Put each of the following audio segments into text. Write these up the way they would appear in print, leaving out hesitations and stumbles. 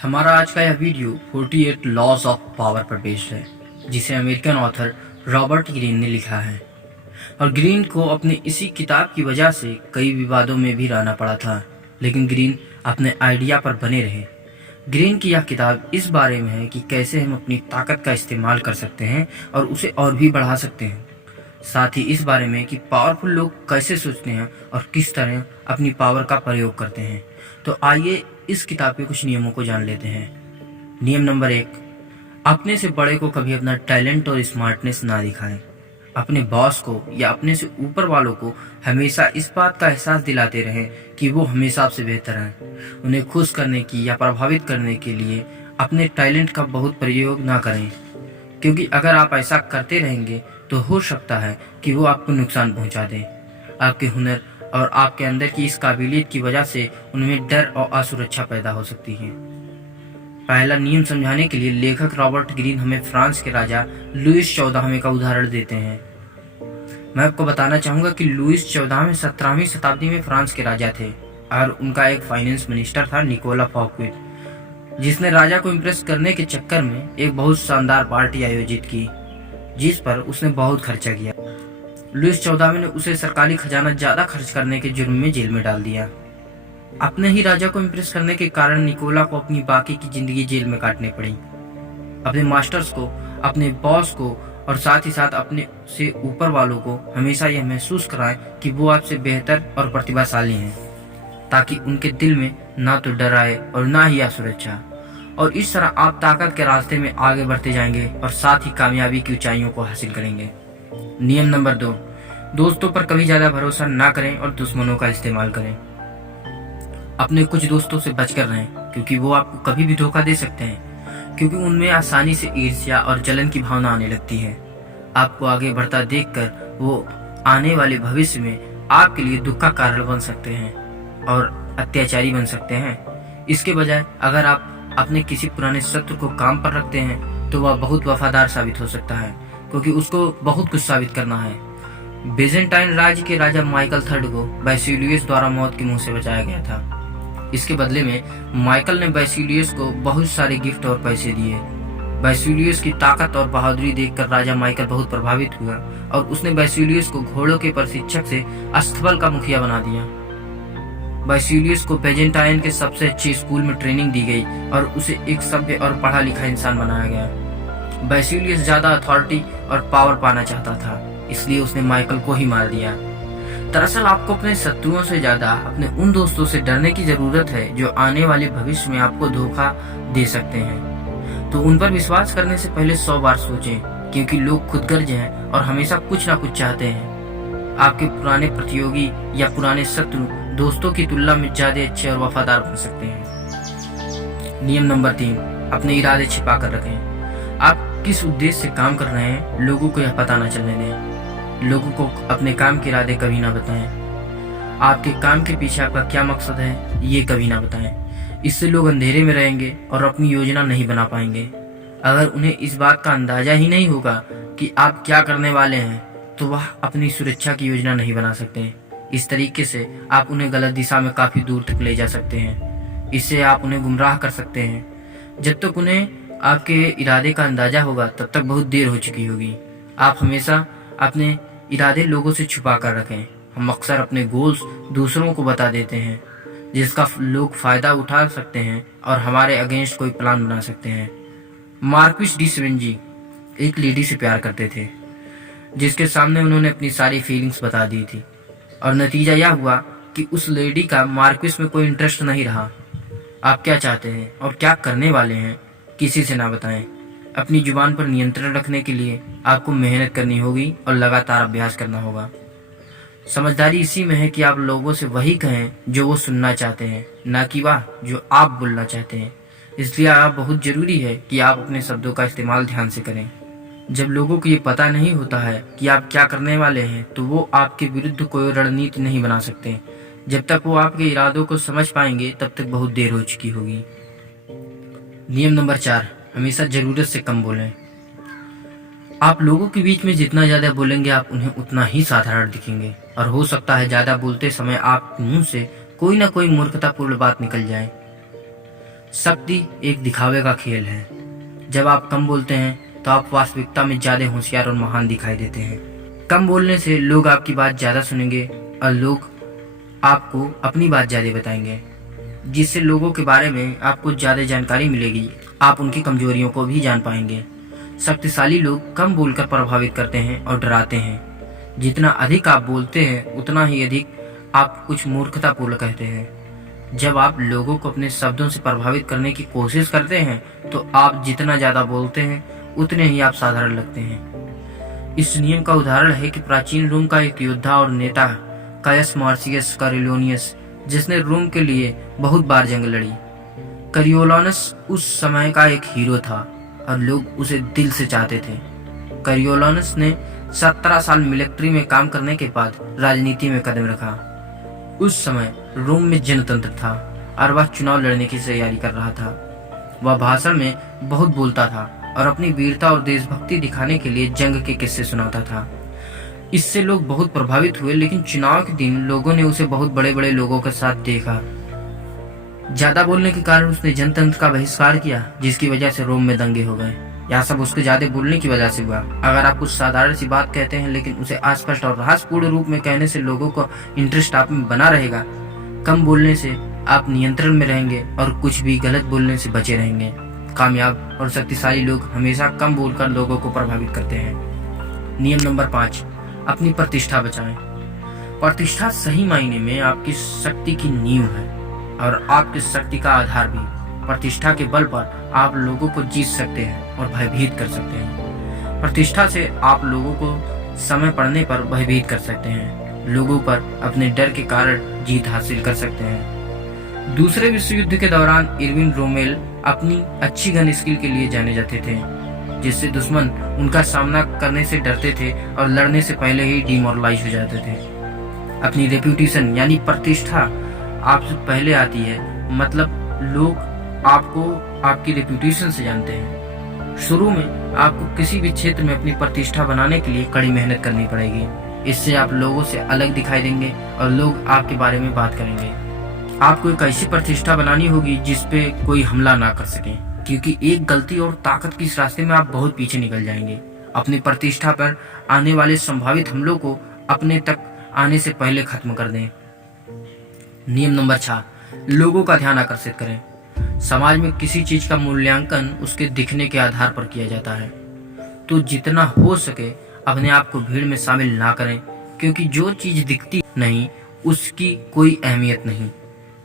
हमारा आज का यह वीडियो 48 लॉज ऑफ पावर पर बेस्ड है, जिसे अमेरिकन ऑथर रॉबर्ट ग्रीन ने लिखा है। और ग्रीन को अपनी इसी किताब की वजह से कई विवादों में भी रहना पड़ा था, लेकिन ग्रीन अपने आइडिया पर बने रहे। ग्रीन की यह किताब इस बारे में है कि कैसे हम अपनी ताकत का इस्तेमाल कर सकते हैं और उसे और भी बढ़ा सकते हैं। साथ ही इस बारे में कि पावरफुल लोग कैसे सोचते हैं और किस तरह अपनी पावर का प्रयोग करते हैं। तो आइए इस किताब के कुछ नियमों को जान लेते हैं। नियम नंबर 1, अपने से बड़े को कभी अपना टैलेंट और स्मार्टनेस ना दिखाएं। अपने बॉस को या अपने से ऊपर वालों को हमेशा इस बात का एहसास दिलाते रहें कि वो हमेशा आपसे बेहतर हैं। उन्हें खुश करने की या प्रभावित करने के लिए अपने टैलेंट का बहुत प्रयोग ना करें, क्योंकि अगर आप ऐसा करते रहेंगे तो हो सकता है कि वो आपको नुकसान पहुंचा दें। आपके हुनर और आपके अंदर की इस काबिलियत की वजह से उनमें डर और असुरक्षा पैदा हो सकती है। पहला नियम समझाने के लिए लेखक रॉबर्ट ग्रीन हमें फ्रांस के राजा लुईस 14वें का उदाहरण देते हैं। मैं आपको बताना चाहूंगा कि लुईस 14वें 17वीं शताब्दी में फ्रांस के राजा थे और उनका एक फाइनेंस मिनिस्टर था निकोला फौक्वेट, जिसने राजा को इम्प्रेस करने के चक्कर में एक बहुत शानदार पार्टी आयोजित की, जिस पर उसने बहुत खर्चा किया। लुईस 14वें ने उसे सरकारी खजाना ज्यादा खर्च करने के जुर्म में जेल में डाल दिया। अपने ही राजा को इम्प्रेस करने के कारण निकोला को अपनी बाकी की जिंदगी जेल में काटनी पड़ी। अपने मास्टर्स को, अपने बॉस को और साथ ही साथ अपने से ऊपर वालों को हमेशा यह महसूस कराएं कि वो आपसे बेहतर और प्रतिभाशाली हैं, ताकि उनके दिल में ना तो डर आए और ना ही असुरक्षा। और इस तरह आप ताकत के रास्ते में आगे बढ़ते जाएंगे और साथ ही कामयाबी की ऊंचाइयों को हासिल करेंगे। नियम नंबर 2, दोस्तों पर कभी ज्यादा भरोसा ना करें और दुश्मनों का इस्तेमाल करें। अपने कुछ दोस्तों से बचकर रहें, क्योंकि वो आपको कभी भी धोखा दे सकते हैं, क्योंकि उनमें आसानी से ईर्ष्या और जलन की भावना आने लगती है। आपको आगे बढ़ता देखकर वो आने वाले भविष्य में आपके लिए दुख का कारण बन सकते हैं और अत्याचारी बन सकते हैं। इसके बजाय अगर आप अपने किसी पुराने शत्रु को काम पर रखते हैं तो वह बहुत वफादार साबित हो सकता है, क्योंकि उसको बहुत कुछ साबित करना है। बेजेंटाइन राज्य के राजा माइकल III को बैसिलियस द्वारा मौत के मुंह से बचाया गया था। इसके बदले में माइकल ने बैसिलियस को बहुत सारे गिफ्ट और पैसे दिए। बैसिलियस की ताकत और बहादुरी देखकर राजा माइकल बहुत प्रभावित हुआ और उसने बैसिलियस को घोड़ों के प्रशिक्षक से अस्तबल का मुखिया बना दिया। बैसिलियस को बेजेंटाइन के सबसे अच्छे स्कूल में ट्रेनिंग दी गई और उसे एक सभ्य और पढ़ा लिखा इंसान बनाया गया। बैसिलियस ज्यादा अथॉरिटी और पावर पाना चाहता था, इसलिए उसने माइकल को ही मार दिया। दरअसल आपको अपने शत्रुओं से ज्यादा अपने उन दोस्तों से डरने की जरूरत है जो आने वाले भविष्य में आपको धोखा दे सकते हैं। तो उन पर विश्वास करने से पहले 100 बार सोचें, क्योंकि लोग खुदगर्ज हैं और हमेशा कुछ ना कुछ चाहते हैं। आपके पुराने प्रतियोगी या पुराने शत्रु दोस्तों की तुलना में ज्यादा अच्छे और वफादार बन सकते हैं। नियम नंबर 3, अपने इरादे छिपा कर रखें। आप किस उद्देश्य से काम कर रहे हैं लोगों को यह पता न चलने दें। लोगों को अपने काम के इरादे कभी ना बताएं। आपके काम के पीछे आपका क्या मकसद है ये कभी ना बताएं। इससे लोग अंधेरे में रहेंगे और अपनी योजना नहीं बना पाएंगे। अगर उन्हें इस बात का अंदाजा ही नहीं होगा कि आप क्या करने वाले हैं तो वह अपनी सुरक्षा की योजना नहीं बना सकते। इस तरीके से आप उन्हें गलत दिशा में काफी दूर तक ले जा सकते हैं। इससे आप उन्हें गुमराह कर सकते हैं। जब तक उन्हें आपके इरादे का अंदाजा होगा तब तक बहुत देर हो चुकी होगी। आप हमेशा अपने इरादे लोगों से छुपा कर रखें। हम अक्सर अपने गोल्स दूसरों को बता देते हैं, जिसका लोग फायदा उठा सकते हैं और हमारे अगेंस्ट कोई प्लान बना सकते हैं। मार्क्विस डी सेवेंजी एक लेडी से प्यार करते थे, जिसके सामने उन्होंने अपनी सारी फीलिंग्स बता दी थी, और नतीजा यह हुआ कि उस लेडी का मार्क्विस में कोई इंटरेस्ट नहीं रहा। आप क्या चाहते हैं और क्या करने वाले हैं किसी से ना बताएं। अपनी जुबान पर नियंत्रण रखने के लिए आपको मेहनत करनी होगी और लगातार अभ्यास करना होगा। समझदारी इसी में है कि आप लोगों से वही कहें जो वो सुनना चाहते हैं, ना कि वह जो आप बोलना चाहते हैं। इसलिए आप बहुत जरूरी है कि आप अपने शब्दों का इस्तेमाल ध्यान से करें। जब लोगों को ये पता नहीं होता है कि आप क्या करने वाले हैं तो वो आपके विरुद्ध कोई रणनीति नहीं बना सकते। जब तक वो आपके इरादों को समझ पाएंगे तब तक बहुत देर हो चुकी होगी। नियम नंबर 4, हमेशा जरूरत से कम बोलें। आप लोगों के बीच में जितना ज्यादा बोलेंगे आप उन्हें उतना ही साधारण दिखेंगे, और हो सकता है ज्यादा बोलते समय आप मुंह से कोई ना कोई मूर्खतापूर्ण बात निकल जाए। शक्ति एक दिखावे का खेल है। जब आप कम बोलते हैं तो आप वास्तविकता में ज्यादा होशियार और महान दिखाई देते हैं। कम बोलने से लोग आपकी बात ज्यादा सुनेंगे और लोग आपको अपनी बात ज्यादा बताएंगे, जिससे लोगों के बारे में आपको ज्यादा जानकारी मिलेगी। आप उनकी कमजोरियों को भी जान पाएंगे। शक्तिशाली लोग कम बोलकर प्रभावित करते हैं और डराते हैं। जितना अधिक आप बोलते हैं उतना ही अधिक आप कुछ मूर्खतापूर्ण कहते हैं। जब आप लोगों को अपने शब्दों से प्रभावित करने की कोशिश करते हैं तो आप जितना ज्यादा बोलते हैं उतने ही आप साधारण लगते हैं। इस नियम का उदाहरण है कि प्राचीन रोम का एक योद्धा और नेता कायस मार्सियस करियोलनियस, जिसने रोम के लिए बहुत बार जंग लड़ी। करियोलानस उस समय का एक हीरो था और लोग उसे दिल से चाहते थे। करियोलानस ने 17 साल मिलिट्री में काम करने के बाद राजनीति में कदम रखा। उस समय रोम में जनतंत्र था और वह चुनाव लड़ने की तैयारी कर रहा था। वह भाषण में बहुत बोलता था और अपनी वीरता और देशभक्ति दिखाने के लिए जंग के किस्से सुनाता था। इससे लोग बहुत प्रभावित हुए, लेकिन चुनाव के दिन लोगों ने उसे बहुत बड़े बड़े लोगों के साथ देखा। ज्यादा बोलने के कारण उसने जनतंत्र का बहिष्कार किया, जिसकी वजह से रोम में दंगे हो गए। यह सब उसके ज्यादा बोलने की वजह से हुआ। अगर आप कुछ साधारण सी बात कहते हैं लेकिन उसे अस्पष्ट और रहस्यपूर्ण रूप में कहने से लोगों को इंटरेस्ट आप में बना रहेगा। कम बोलने से आप नियंत्रण में रहेंगे और कुछ भी गलत बोलने से बचे रहेंगे। कामयाब और शक्तिशाली लोग हमेशा कम बोलकर लोगों को प्रभावित करते हैं। नियम नंबर 5, अपनी प्रतिष्ठा बचाएं। प्रतिष्ठा सही मायने में आपकी शक्ति की नींव है और आपकी शक्ति का आधार भी। प्रतिष्ठा के बल पर आप लोगों को जीत सकते हैं और भयभीत कर सकते हैं। प्रतिष्ठा से आप लोगों को समय पड़ने पर भयभीत कर सकते हैं। लोगों पर अपने डर के कारण जीत हासिल कर सकते हैं। दूसरे विश्व युद्ध के दौरान इरविन रोमेल अपनी अच्छी गन स्किल के लिए जाने जाते थे, जिससे दुश्मन उनका सामना करने से डरते थे और लड़ने से पहले ही डिमोरलाइज हो जाते थे। अपनी रेप्यूटेशन यानी प्रतिष्ठा आपसे पहले आती है, मतलब लोग आपको आपकी रेप्यूटेशन से जानते हैं। शुरू में आपको किसी भी क्षेत्र में अपनी प्रतिष्ठा बनाने के लिए कड़ी मेहनत करनी पड़ेगी। इससे आप लोगों से अलग दिखाई देंगे और लोग आपके बारे में बात करेंगे। आपको एक ऐसी प्रतिष्ठा बनानी होगी जिस पे कोई हमला ना कर सके, क्योंकि एक गलती और ताकत के इस रास्ते में आप बहुत पीछे निकल जाएंगे। अपनी प्रतिष्ठा पर आने वाले संभावित हमलों को अपने तक आने से पहले खत्म कर दें। नियम नंबर 6, लोगों का ध्यान आकर्षित करें। समाज में किसी चीज का मूल्यांकन उसके दिखने के आधार पर किया जाता है, तो जितना हो सके अपने आप को भीड़ में शामिल ना करें, क्योंकि जो चीज दिखती नहीं उसकी कोई अहमियत नहीं।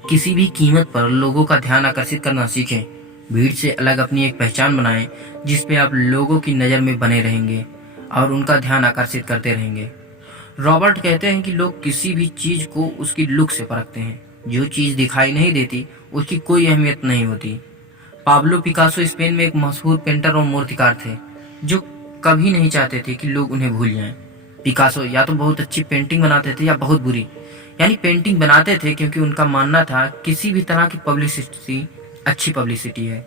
किसी भी कीमत पर लोगों का ध्यान आकर्षित करना सीखें। भीड़ से अलग अपनी एक पहचान बनाएं, जिस पे आप लोगों की नजर में बने रहेंगे और उनका ध्यान आकर्षित करते रहेंगे। रॉबर्ट कहते हैं कि लोग किसी भी चीज को उसकी लुक से परखते हैं। जो चीज दिखाई नहीं देती उसकी कोई अहमियत नहीं होती। पाब्लो पिकासो स्पेन में एक मशहूर पेंटर और मूर्तिकार थे, जो कभी नहीं चाहते थे कि लोग उन्हें भूल जाएं। पिकासो या तो बहुत अच्छी पेंटिंग बनाते थे या बहुत बुरी, यानी पेंटिंग बनाते थे क्योंकि उनका मानना था किसी भी तरह की पब्लिसिटी अच्छी पब्लिसिटी है।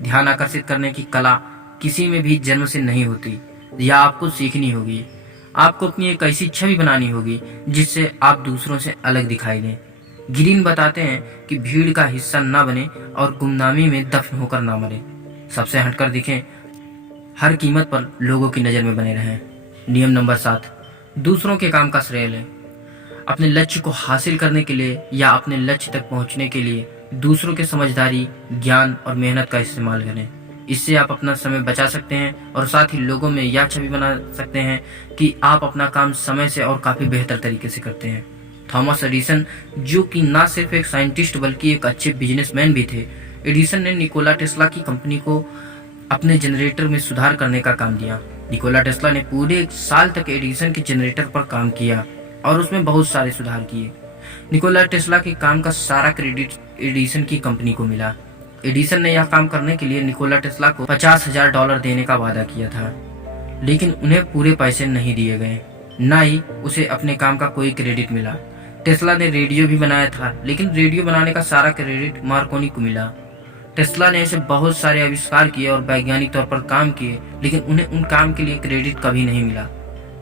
ध्यान आकर्षित करने की कला किसी में भी जन्म से नहीं होती, या आपको सीखनी होगी। आपको अपनी एक ऐसी छवि बनानी होगी जिससे आप दूसरों से अलग दिखाई दें। ग्रीन बताते हैं कि भीड़ का हिस्सा न बने और गुमनामी में दफन होकर ना मरे। सबसे हटकर दिखें, हर कीमत पर लोगों की नजर में बने रहें। नियम नंबर 7, दूसरों के काम का श्रेय लें। अपने लक्ष्य को हासिल करने के लिए या अपने लक्ष्य तक पहुंचने के लिए दूसरों के समझदारी, ज्ञान और मेहनत का इस्तेमाल करें। इससे आप अपना समय बचा सकते हैं और साथ ही लोगों में यह छवि बना सकते हैं कि आप अपना काम समय से और काफी बेहतर तरीके से करते हैं। थॉमस एडिसन, जो कि न सिर्फ एक साइंटिस्ट बल्कि एक अच्छे बिजनेसमैन भी थे, एडिसन ने निकोला टेस्ला की कंपनी को अपने जनरेटर में सुधार करने का काम दिया। निकोला टेस्ला ने पूरे 1 साल तक एडिसन के जनरेटर पर काम किया और उसमें बहुत सारे सुधार किए। निकोला टेस्ला के काम का सारा क्रेडिट एडिसन की कंपनी को मिला। एडिसन ने यह काम करने के लिए निकोला टेस्ला को $50,000 देने का वादा किया था, लेकिन उन्हें पूरे पैसे नहीं दिए गए, न ही उसे अपने काम का कोई क्रेडिट मिला। टेस्ला ने रेडियो भी बनाया था, लेकिन रेडियो बनाने का सारा क्रेडिट मार्कोनी को मिला। टेस्ला ने ऐसे बहुत सारे आविष्कार किए और वैज्ञानिक तौर पर काम किए, लेकिन उन्हें उन काम के लिए क्रेडिट कभी नहीं मिला,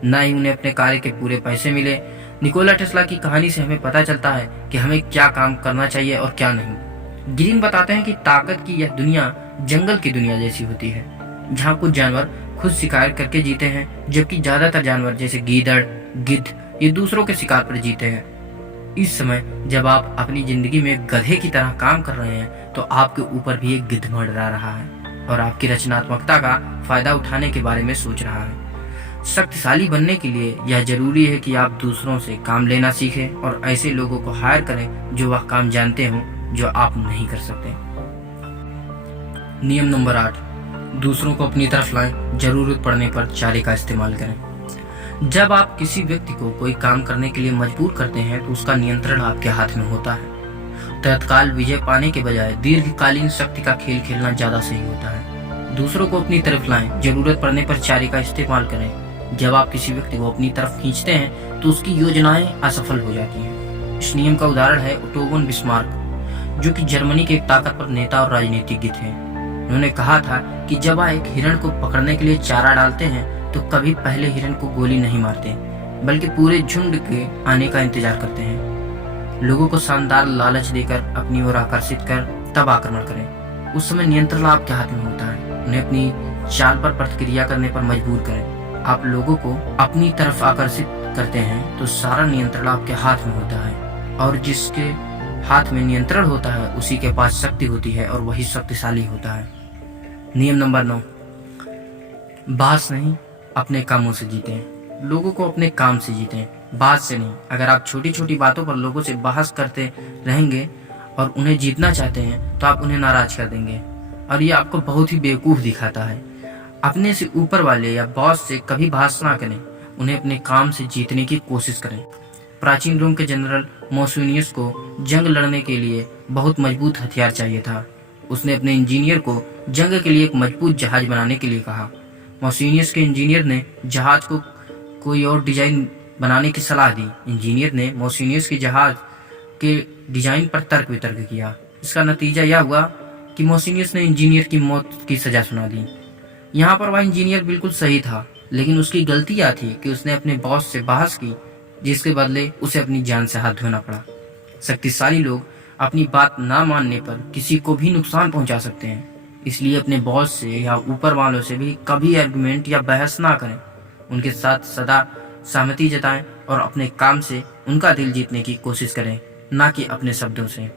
न ही उन्हें अपने कार्य के पूरे पैसे मिले। निकोला टेस्ला की कहानी से हमें पता चलता है कि हमें क्या काम करना चाहिए और क्या नहीं। ग्रीन बताते हैं कि ताकत की यह दुनिया जंगल की दुनिया जैसी होती है, जहाँ कुछ जानवर खुद शिकार करके जीते हैं, जबकि ज्यादातर जानवर जैसे गीदड़, गिद्ध ये दूसरों के शिकार पर जीते हैं। इस समय जब आप अपनी जिंदगी में गधे की तरह काम कर रहे हैं, तो आपके ऊपर भी एक गिद्ध मंडरा रहा है और आपकी रचनात्मकता का फायदा उठाने के बारे में सोच रहा है। शक्तिशाली बनने के लिए यह जरूरी है कि आप दूसरों से काम लेना सीखें और ऐसे लोगों को हायर करें जो वह काम जानते हों जो आप नहीं कर सकते। नियम नंबर 8, दूसरों को अपनी तरफ लाएं, जरूरत पड़ने पर चारे का इस्तेमाल करें। जब आप किसी व्यक्ति को कोई काम करने के लिए मजबूर करते हैं तो उसका नियंत्रण आपके हाथ में होता है। तत्काल विजय पाने के बजाय दीर्घकालीन शक्ति का खेल खेलना ज्यादा सही होता है। दूसरों को अपनी तरफ लाएं, जरूरत पड़ने पर चारे का इस्तेमाल करें। जब आप किसी व्यक्ति को अपनी तरफ खींचते हैं तो उसकी योजनाएं असफल हो जाती हैं। इस नियम का उदाहरण है ओटो वन बिस्मार्क, जो कि जर्मनी के एक ताकतवर नेता और राजनीतिज्ञ थे। उन्होंने कहा था कि जब आप एक हिरण को पकड़ने के लिए चारा डालते हैं तो कभी पहले हिरण को गोली नहीं मारते, बल्कि पूरे झुंड के आने का इंतजार करते हैं। लोगों को शानदार लालच देकर अपनी ओर आकर्षित कर तब आक्रमण करें। उस समय नियंत्रण आपके हाथ में होता है। उन्हें अपनी चाल पर प्रतिक्रिया करने पर मजबूर करें। आप लोगों को अपनी तरफ आकर्षित करते हैं तो सारा नियंत्रण आपके हाथ में होता है, और जिसके हाथ में नियंत्रण होता है उसी के पास शक्ति होती है और वही शक्तिशाली होता है। नियम नंबर 9, बहस नहीं, अपने कामों से जीतें। लोगों को अपने काम से जीतें, बात से नहीं। अगर आप छोटी छोटी बातों पर लोगों से बहस करते रहेंगे और उन्हें जीतना चाहते हैं तो आप उन्हें नाराज कर देंगे, और ये आपको बहुत ही बेवकूफ दिखाता है। अपने से ऊपर वाले या बॉस से कभी बहस ना करें, उन्हें अपने काम से जीतने की कोशिश करें। प्राचीन रोम के जनरल मौसुनियस को जंग लड़ने के लिए बहुत मजबूत हथियार चाहिए था। उसने अपने इंजीनियर को जंग के लिए एक मजबूत जहाज बनाने के लिए कहा। मौसुनियस के इंजीनियर ने जहाज को कोई और डिजाइन बनाने की सलाह दी। इंजीनियर ने मौसुनियस के जहाज के डिजाइन पर तर्क वितर्क किया। इसका नतीजा यह हुआ कि मौसुनियस ने इंजीनियर की मौत की सजा सुना दी। यहाँ पर वह इंजीनियर बिल्कुल सही था, लेकिन उसकी गलती यह थी कि उसने अपने बॉस से बहस की, जिसके बदले उसे अपनी जान से हाथ धोना पड़ा। शक्तिशाली लोग अपनी बात ना मानने पर किसी को भी नुकसान पहुंचा सकते हैं। इसलिए अपने बॉस से या ऊपर वालों से भी कभी आर्गुमेंट या बहस ना करें। उनके साथ सदा सहमति जताएं और अपने काम से उनका दिल जीतने की कोशिश करें, ना कि अपने शब्दों से।